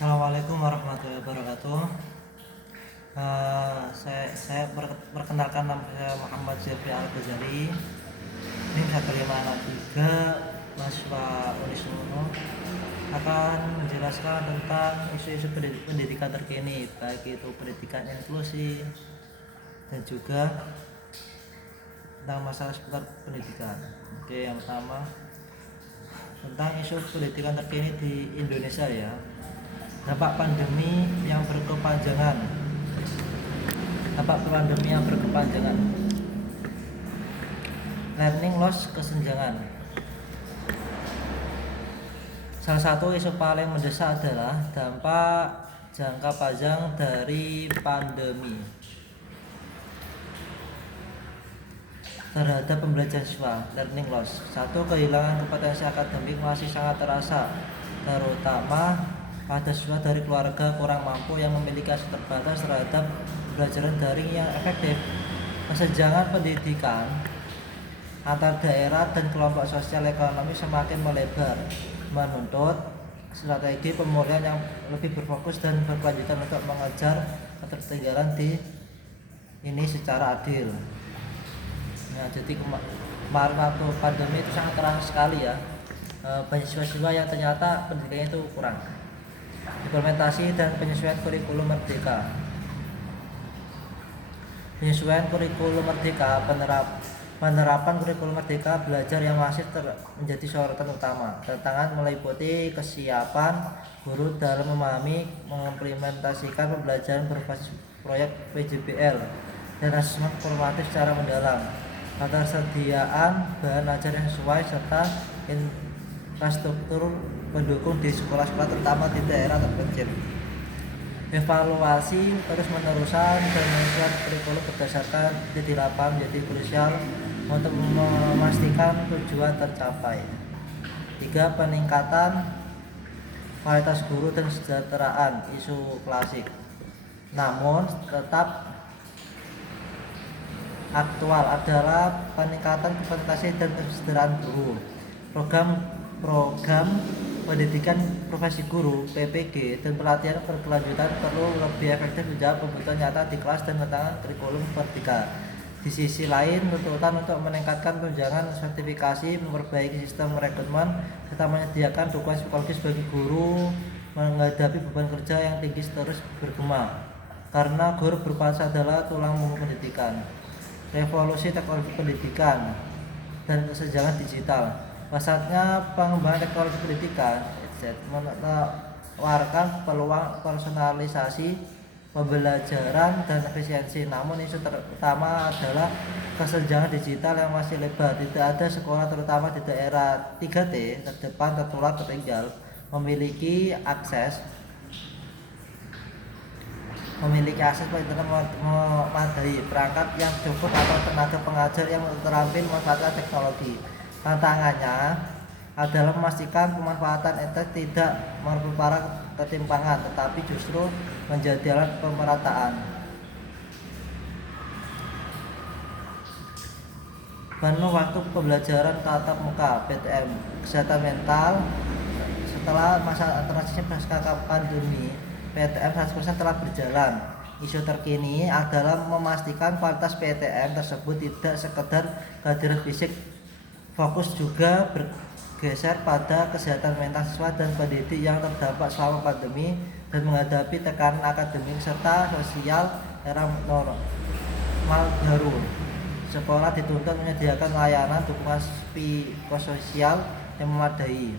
Assalamualaikum warahmatullahi wabarakatuh. Saya perkenalkan, nama saya Muhammad Zefri Al-Ghazali. NIM 1563, mahasiswa Uniswono, akan menjelaskan tentang isu-isu pendidikan terkini, baik itu pendidikan inklusi dan juga tentang masalah seputar pendidikan. Oke, yang pertama tentang isu pendidikan terkini di Indonesia ya. Dampak pandemi yang berkepanjangan. Learning loss, kesenjangan. Salah satu isu paling mendesak adalah dampak jangka panjang dari pandemi terhadap pembelajaran siswa. Learning loss. Satu, kehilangan kompetensi akademik masih sangat terasa, terutama pada siswa dari keluarga kurang mampu yang memiliki akses terbatas terhadap pembelajaran daring yang efektif. Kesenjangan pendidikan antar daerah dan kelompok sosial ekonomi semakin melebar, menuntut strategi pemulihan yang lebih berfokus dan berkelanjutan untuk mengejar ketertinggalan ini secara adil. Nah, jadi kemarin waktu pandemi itu sangat terasa sekali ya, banyak siswa-siswa yang ternyata pendidikannya itu kurang. Implementasi dan penyesuaian kurikulum merdeka. Penyesuaian kurikulum merdeka, penerapan kurikulum merdeka belajar yang masih menjadi sorotan utama. Tantangan meliputi kesiapan guru dalam memahami, mengimplementasikan pembelajaran berbasis proyek PJBL dan asesmen formatif secara mendalam, ketersediaan bahan ajar yang sesuai serta infrastruktur pendukung di sekolah-sekolah terutama di daerah terpencil. Evaluasi terus-menerusan dan menyesuaikan kurikulum berdasarkan di lapangan menjadi krusial untuk memastikan tujuan tercapai. 3. Peningkatan kualitas guru dan kesejahteraan, isu klasik namun tetap aktual adalah peningkatan kompetensi dan kesejahteraan guru. Program pendidikan profesi guru (PPG) dan pelatihan berkelanjutan perlu lebih efektif menjawab kebutuhan nyata di kelas dan tantangan kurikulum merdeka. Di sisi lain, tuntutan untuk meningkatkan tunjangan sertifikasi, memperbaiki sistem rekrutmen, serta menyediakan dukungan psikologis bagi guru menghadapi beban kerja yang tinggi terus bergema. Karena guru berperan adalah tulang punggung pendidikan. Revolusi teknologi pendidikan dan kesenjangan digital. Saatnya pengembangan teknologi pendidikan menawarkan peluang personalisasi pembelajaran dan efisiensi, namun isu terutama adalah kesenjangan digital yang masih lebar. Tidak ada sekolah, terutama di daerah 3T terdepan, tertular, tertinggal, memiliki akses internet memadai, perangkat yang cukup atau tenaga pengajar yang terampil memanfaatkan teknologi. Tantangannya adalah memastikan pemanfaatan internet tidak memperparah ketimpangan, tetapi justru menjadi alat pemerataan. Penuh waktu pembelajaran tatap muka (PTM). Kesehatan mental. Setelah masa transisi pasca pandemi, PTM 100% telah berjalan. Isu terkini adalah memastikan kualitas PTM tersebut tidak sekedar kehadiran fisik, fokus juga bergeser pada kesehatan mental siswa dan pendidik yang terdampak selama pandemi dan menghadapi tekanan akademik serta sosial era normal baru. Sekolah dituntut menyediakan layanan dukungan psikososial yang memadai.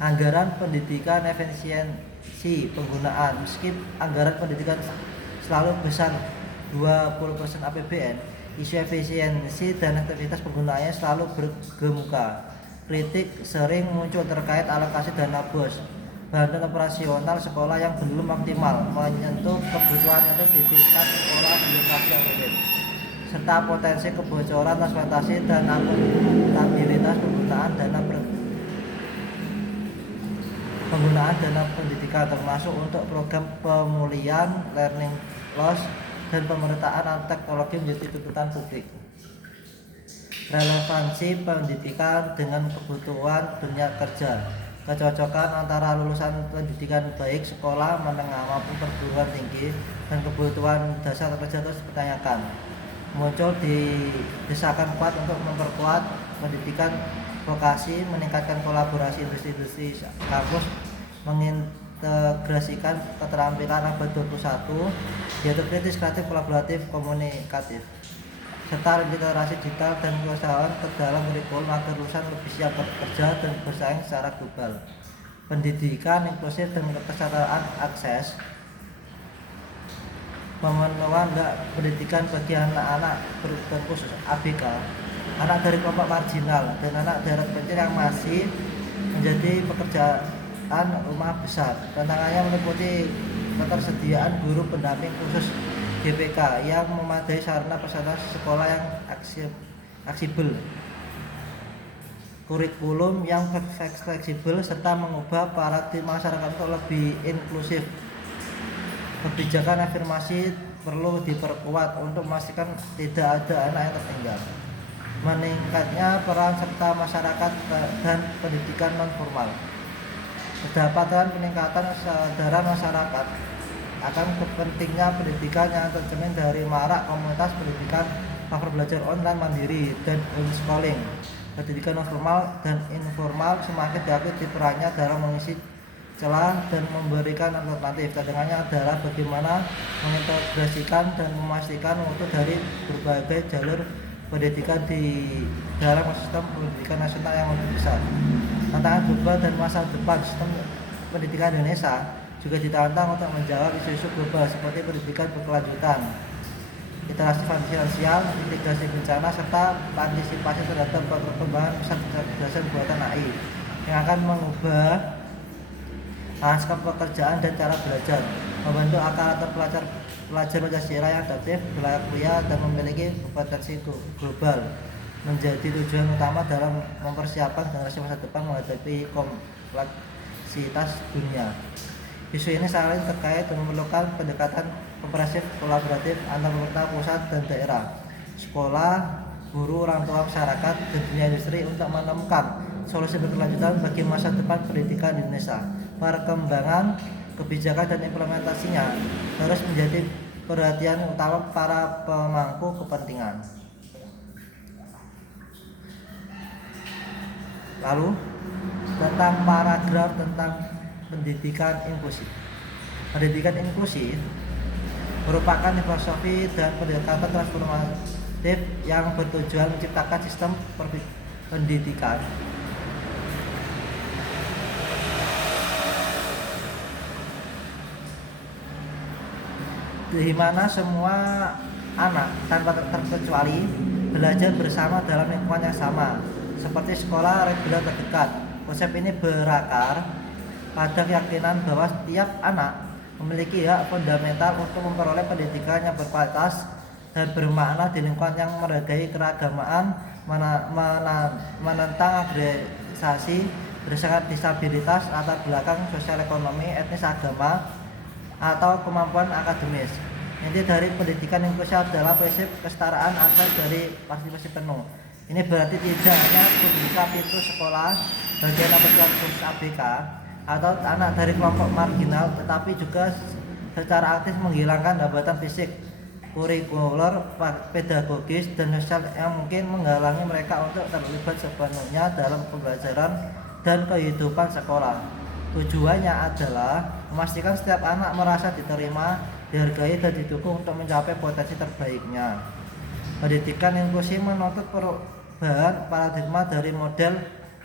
Anggaran pendidikan, efisiensi penggunaan. Meski anggaran pendidikan selalu besar 20% APBN, isu efisiensi dan aktivitas penggunaannya selalu bergemuka. Kritik sering muncul terkait alokasi dana BOS, bantuan operasional sekolah yang belum optimal, menyentuh kebutuhan untuk di tingkat sekolah di lokasi yang rumit, serta potensi kebocoran transportasi dan akuntabilitas penggunaan dana pendidikan, termasuk untuk program pemulihan learning loss dan pemerataan teknologi menjadi tuntutan publik. Relevansi pendidikan dengan kebutuhan dunia kerja. kecocokan antara lulusan pendidikan baik sekolah menengah maupun perguruan tinggi dan kebutuhan dasar kerja terus dipertanyakan. Muncul di desakan kuat untuk memperkuat pendidikan vokasi, meningkatkan kolaborasi industri-industri kampus, mengintegrasikan keterampilan abad 21 yaitu kritis, kreatif, kolaboratif, komunikatif, serta literasi digital dan kewirausahaan ke dalam kurikulum agar lulusan lebih siap bekerja dan bersaing secara global. Pendidikan inklusif dan kesetaraan akses, pemenuhan hak pendidikan bagi anak-anak berkebutuhan khusus (ABK), anak dari kelompok marginal, dan anak daerah terpencil yang masih menjadi pekerjaan rumah besar. Tantangannya meliputi ketersediaan guru pendamping khusus GPK yang memadai, sarana prasarana sekolah yang aksesibel, kurikulum yang fleksibel, serta mengubah paradigma masyarakat untuk lebih inklusif. Kebijakan afirmasi perlu diperkuat untuk memastikan tidak ada anak yang tertinggal. Meningkatnya peran serta masyarakat dan pendidikan non formal. Kedapatan peningkatan kesadaran masyarakat akan pentingnya pendidikan yang tercermin dari marak komunitas pendidikan platform belajar online mandiri dan homeschooling. Pendidikan non formal dan informal semakin diakui perannya dalam mengisi celah dan memberikan alternatif. Tantangannya adalah bagaimana mengintegrasikan dan memastikan mutu dari berbagai jalur pendidikan di dalam sistem pendidikan nasional yang lebih besar. Tantangan global dan masa depan sistem pendidikan Indonesia juga ditantang untuk menjawab isu-isu global seperti pendidikan berkelanjutan, literasi finansial, mitigasi bencana, serta antisipasi terhadap perkembangan pusat kecerdasan buatan AI yang akan mengubah lanskap pekerjaan dan cara belajar, membentuk akar pelajar Pancasila yang adaptif, berlayak kuliah, dan memiliki kompetensi global menjadi tujuan utama dalam mempersiapkan generasi masa depan menghadapi kompleksitas dunia. Isu ini saling terkait dan memerlukan pendekatan komprehensif kolaboratif antar pemerintah pusat dan daerah, sekolah, guru, orang tua, masyarakat, dan dunia industri untuk menemukan solusi berkelanjutan bagi masa depan pendidikan di Indonesia. Perkembangan kebijakan dan implementasinya harus menjadi perhatian utama para pemangku kepentingan. Lalu tentang paragraf tentang pendidikan inklusi. Pendidikan inklusi merupakan filosofi dan pendekatan transformatif yang bertujuan menciptakan sistem pendidikan di mana semua anak tanpa terkecuali belajar bersama dalam lingkungan yang sama, seperti sekolah reguler terdekat. Konsep ini berakar pada keyakinan bahwa setiap anak memiliki hak fundamental untuk memperoleh pendidikan yang berkualitas dan bermakna di lingkungan yang menghargai keragamaan, menentang agregasi berdasarkan disabilitas, latar belakang sosial ekonomi, etnis, agama, atau kemampuan akademis. Inti dari pendidikan inklusi adalah prinsip kesetaraan akses dari partisipasi penuh. Ini berarti tidak hanya membuka pintu sekolah bagi anak berkebutuhan khusus ABK atau anak dari kelompok marginal, tetapi juga secara aktif menghilangkan hambatan fisik, kurikuler, pedagogis, dan sosial yang mungkin menghalangi mereka untuk terlibat sepenuhnya dalam pembelajaran dan kehidupan sekolah. Tujuannya adalah memastikan setiap anak merasa diterima, dihargai, dan didukung untuk mencapai potensi terbaiknya. Pendidikan inklusi menuntut perubahan paradigma dari model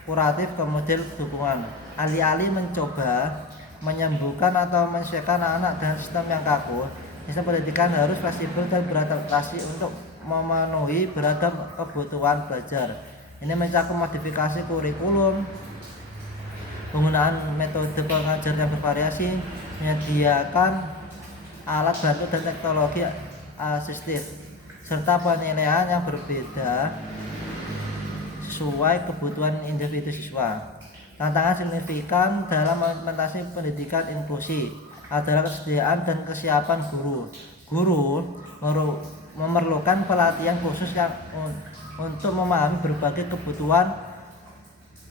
kuratif ke model dukungan. Alih-alih mencoba menyembuhkan atau menyesuaikan anak dengan sistem yang kaku, sistem pendidikan harus fleksibel dan beradaptasi untuk memenuhi beragam kebutuhan belajar. Ini mencakup modifikasi kurikulum, penggunaan metode pengajaran yang bervariasi, menyediakan alat bantu dan teknologi asistif, serta penilaian yang berbeda sesuai kebutuhan individu siswa. Tantangan signifikan dalam implementasi pendidikan inklusi adalah kesediaan dan kesiapan guru. Guru memerlukan pelatihan khusus yang untuk memahami berbagai kebutuhan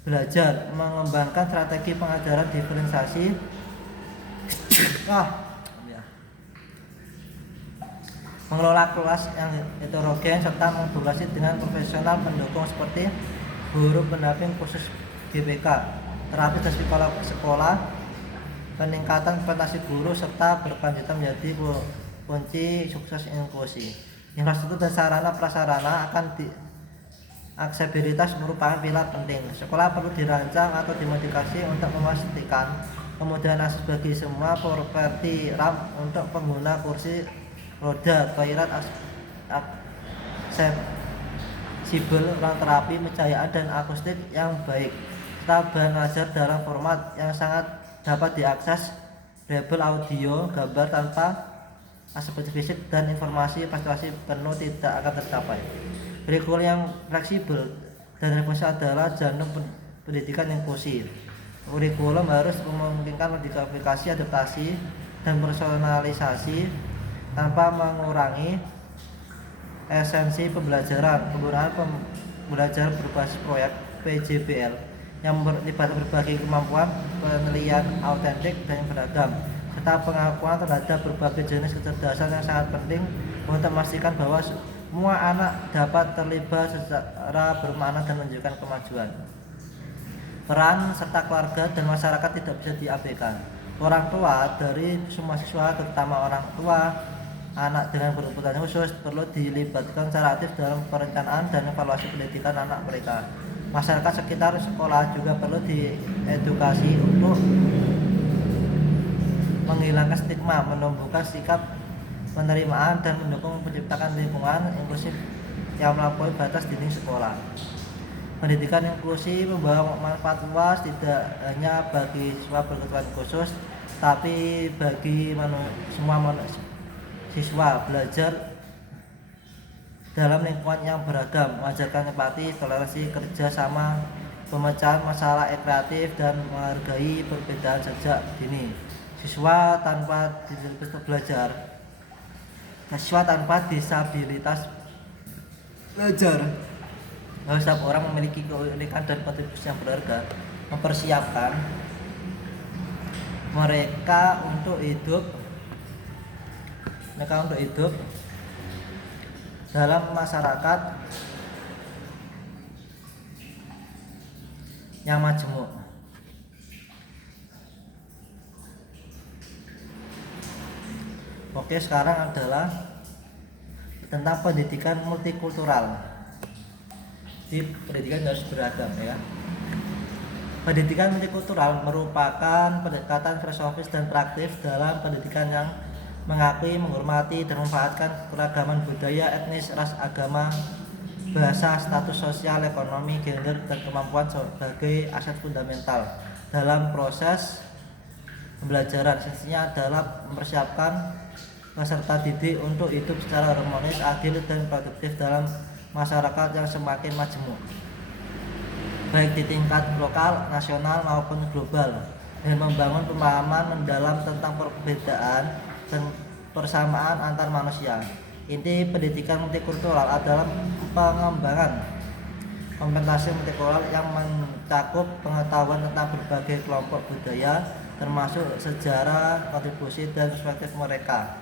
belajar, mengembangkan strategi pengajaran diferensiasi, mengelola kelas yang heterogen serta mengkolaborasi dengan profesional pendukung seperti guru pendamping khusus GPK, terapis dan psikolog sekolah, peningkatan prestasi guru serta berkelanjutan menjadi kunci sukses inklusi. Infrastruktur dan sarana prasarana aksesibilitas merupakan pilar penting. Sekolah perlu dirancang atau dimodifikasi untuk memastikan kemudahan akses bagi semua, seperti ramp untuk pengguna kursi roda, toilet aksesibel, ruang terapi, pencahayaan dan akustik yang baik, serta bahan ajar dalam format yang sangat dapat diakses, label audio, gambar tanpa aspek fisik dan informasi pasti penuh tidak akan tercapai. Kurikulum yang fleksibel dan responsif adalah jantung pendidikan inklusi. Kurikulum harus memungkinkan modifikasi, adaptasi, dan personalisasi tanpa mengurangi esensi pembelajaran. Penggunaan pembelajaran berbasis proyek PJBL yang melibatkan berbagai kemampuan, penilaian autentik dan beragam, serta pengakuan terhadap berbagai jenis kecerdasan yang sangat penting untuk memastikan bahwa semua anak dapat terlibat secara bermakna dan menunjukkan kemajuan. Peran serta keluarga dan masyarakat tidak bisa diabaikan. Orang tua dari semua siswa, terutama orang tua anak dengan berkebutuhan khusus, perlu dilibatkan secara aktif dalam perencanaan dan evaluasi pendidikan anak mereka. Masyarakat sekitar sekolah juga perlu diedukasi untuk menghilangkan stigma, menumbuhkan sikap penerimaan dan mendukung menciptakan lingkungan inklusif yang melampaui batas dinding sekolah. Pendidikan inklusi membawa manfaat luas tidak hanya bagi siswa berkebutuhan khusus, tapi bagi semua siswa. Belajar dalam lingkungan yang beragam, mengajarkan empati, toleransi, kerja sama, pemecahan masalah kreatif, dan menghargai perbedaan sejak dini. Siswa tanpa disabilitas belajar. Setiap orang memiliki keunikan dan kontribusi yang berharga. Mempersiapkan mereka untuk hidup dalam masyarakat yang majemuk. Oke, sekarang adalah tentang pendidikan multikultural. Di pendidikan harus beragam, ya. Pendidikan multikultural merupakan pendekatan filosofis dan praktis dalam pendidikan yang mengakui, menghormati, dan memanfaatkan keragaman budaya, etnis, ras, agama, bahasa, status sosial, ekonomi, gender, dan kemampuan sebagai aset fundamental dalam proses pembelajaran. Esensinya adalah mempersiapkan peserta didik untuk hidup secara harmonis, adil, dan produktif dalam masyarakat yang semakin majemuk, baik di tingkat lokal, nasional, maupun global, dan membangun pemahaman mendalam tentang perbedaan dan persamaan antar manusia. Inti pendidikan multikultural adalah pengembangan kompetensi multikultural yang mencakup pengetahuan tentang berbagai kelompok budaya, termasuk sejarah, kontribusi, dan perspektif mereka,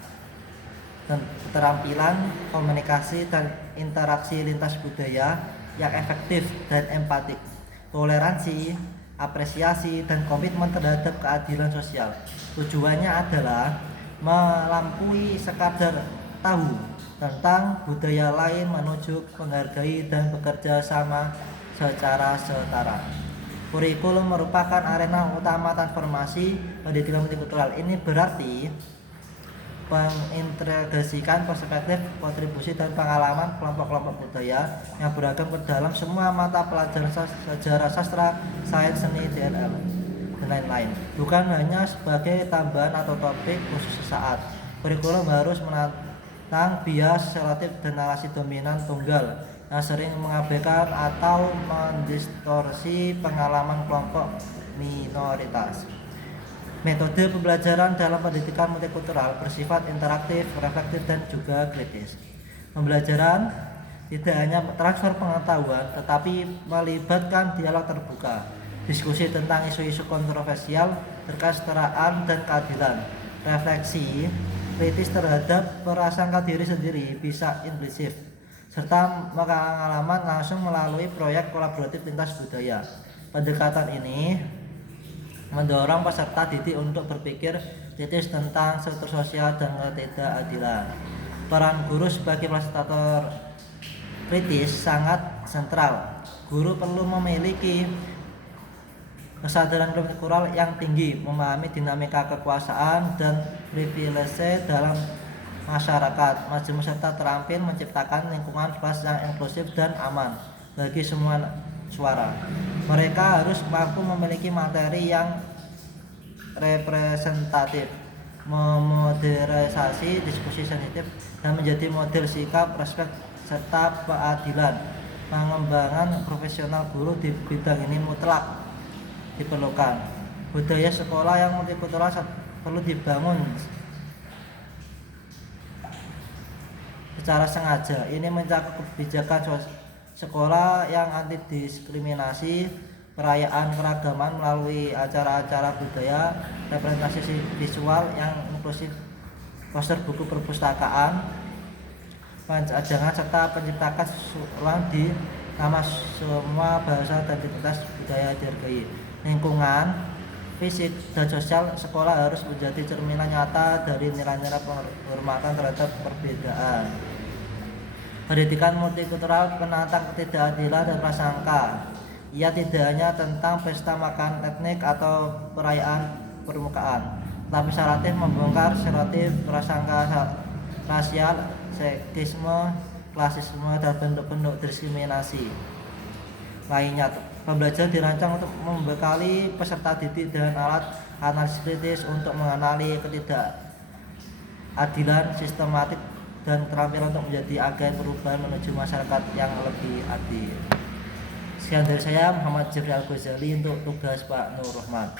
dan keterampilan komunikasi dan interaksi lintas budaya yang efektif dan empatik, toleransi, apresiasi, dan komitmen terhadap keadilan sosial. Tujuannya adalah melampaui sekadar tahu tentang budaya lain menuju menghargai dan bekerja sama secara setara. Kurikulum merupakan arena utama transformasi pendidikan multikultural. Ini berarti mengintegrasikan perspektif, kontribusi, dan pengalaman kelompok-kelompok budaya yang beragam ke dalam semua mata pelajaran sejarah, sastra, sains, seni, DLL, dan lain-lain, bukan hanya sebagai tambahan atau topik khusus sesaat. Kurikulum harus menantang bias, stereotip, dan narasi dominan tunggal yang sering mengabaikan atau mendistorsi pengalaman kelompok minoritas. Metode pembelajaran dalam pendidikan multikultural bersifat interaktif, reflektif, dan juga kritis. Pembelajaran tidak hanya transfer pengetahuan, tetapi melibatkan dialog terbuka, diskusi tentang isu-isu kontroversial terkait kesetaraan dan keadilan, refleksi kritis terhadap prasangka diri sendiri bisa inklusif, serta pengalaman langsung melalui proyek kolaboratif lintas budaya. Pendekatan ini mendorong peserta didik untuk berpikir kritis tentang struktur sosial dan ketidakadilan. Peran guru sebagai fasilitator kritis sangat sentral. Guru perlu memiliki kesadaran kultural yang tinggi, memahami dinamika kekuasaan dan privilege dalam masyarakat. Majemuk serta terampil menciptakan lingkungan kelas yang inklusif dan aman bagi semua suara. Mereka harus mampu memiliki materi yang representatif, memoderasi diskusi sensitif, dan menjadi model sikap respek serta keadilan. Pengembangan profesional guru di bidang ini mutlak diperlukan. Budaya sekolah yang multikultural perlu dibangun secara sengaja. Ini mencakup kebijakan sekolah yang anti diskriminasi, perayaan keragaman melalui acara-acara budaya, representasi visual yang inklusif, poster buku perpustakaan, pencajangan serta penciptakan ulang di nama semua bahasa dan identitas budaya dihargai. Lingkungan fisik dan sosial sekolah harus menjadi cerminan nyata dari nilai-nilai penghormatan terhadap perbedaan. Pendidikan multikultural penantang ketidakadilan dan prasangka. Ia tidak hanya tentang pesta makan etnik atau perayaan permukaan, tapi syaratnya membongkar stereotip, prasangka rasial, seksisme, klasisme, dan bentuk-bentuk diskriminasi lainnya. Pembelajaran dirancang untuk membekali peserta didik dengan alat analisis kritis untuk mengenali ketidakadilan sistematik dan keterampilan untuk menjadi agen perubahan menuju masyarakat yang lebih adil. Sekian dari saya, Muhammad Jeffrey Al-Ghazali, untuk tugas Pak Nur Rahman.